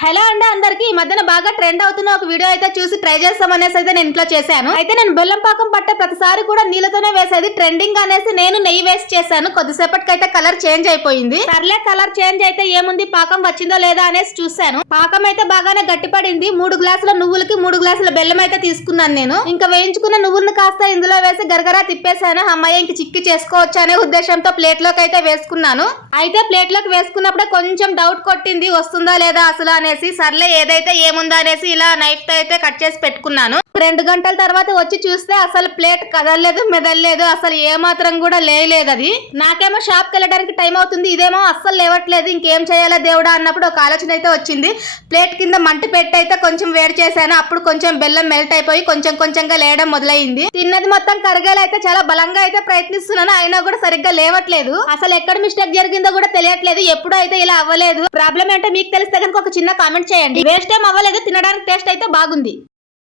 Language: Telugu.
హలో అండి అందరికి ఈ మధ్యన బాగా ట్రెండ్ అవుతున్న ఒక వీడియో అయితే చూసి ట్రై చేస్తామనేసి అయితే నేను ఇంట్లో చేశాను. అయితే నేను బెల్లం పాకం పట్టే ప్రతిసారి కూడా నీళ్ళతోనే వేసేది ట్రెండింగ్ అనేసి నేను నెయ్యి వేసి చేశాను. కొద్దిసేపటికైతే కలర్ చేంజ్ అయిపోయింది. సర్లే కలర్ చేంజ్ అయితే ఏముంది పాకం వచ్చిందో లేదా అనేసి చూశాను. పాకం అయితే బాగానే గట్టిపడింది. 3 గ్లాసుల నువ్వులకి 3 గ్లాసుల బెల్లం అయితే తీసుకున్నాను నేను. ఇంకా వేయించుకున్న నువ్వులను కాస్త ఇందులో వేసి గరగరా తిప్పేశాను. అమ్మాయి ఇంక చిక్కి చేసుకోవచ్చు అనే ఉద్దేశంతో ప్లేట్ లోకి అయితే వేసుకున్నాను. అయితే ప్లేట్ లోకి వేసుకున్నప్పుడే కొంచెం డౌట్ కొట్టింది వస్తుందా లేదా అసలు అనేసి. సర్లే ఏదైతే ఏముందా అనేసి ఇలా నైఫ్ తో అయితే కట్ చేసి పెట్టుకున్నాను. 2 గంటల తర్వాత వచ్చి చూస్తే అసలు ప్లేట్ కదలలేదు మెదలలేదు, అసలు ఏ మాత్రం కూడా లేయలేదు. అది నాకేమో షాప్కి వెళ్ళడానికి టైం అవుతుంది, ఇదేమో అస్సలు లేవట్లేదు. ఇంకేం చేయాలా దేవుడా అన్నప్పుడు ఒక ఆలోచన అయితే వచ్చింది. ప్లేట్ కింద మంట పెట్టి అయితే కొంచెం వేడి చేశాను. అప్పుడు కొంచెం బెల్లం మెల్ట్ అయిపోయి కొంచెం కొంచెంగా లేయడం మొదలైంది. తిన్నది మొత్తం కరగాలి అయితే చాలా బలంగా అయితే ప్రయత్నిస్తున్నాను, అయినా కూడా సరిగ్గా లేవట్లేదు. అసలు ఎక్కడ మిస్టేక్ జరిగిందో కూడా తెలియట్లేదు. ఎప్పుడు అయితే ఇలా అవ్వలేదు. ప్రాబ్లం ఏంటో మీకు తెలిస్తే కనుక ఒక చిన్న కామెంట్ చేయండి. వేస్ట్ ఏం అవ్వలేదు, తినడానికి టేస్ట్ అయితే బాగుంది.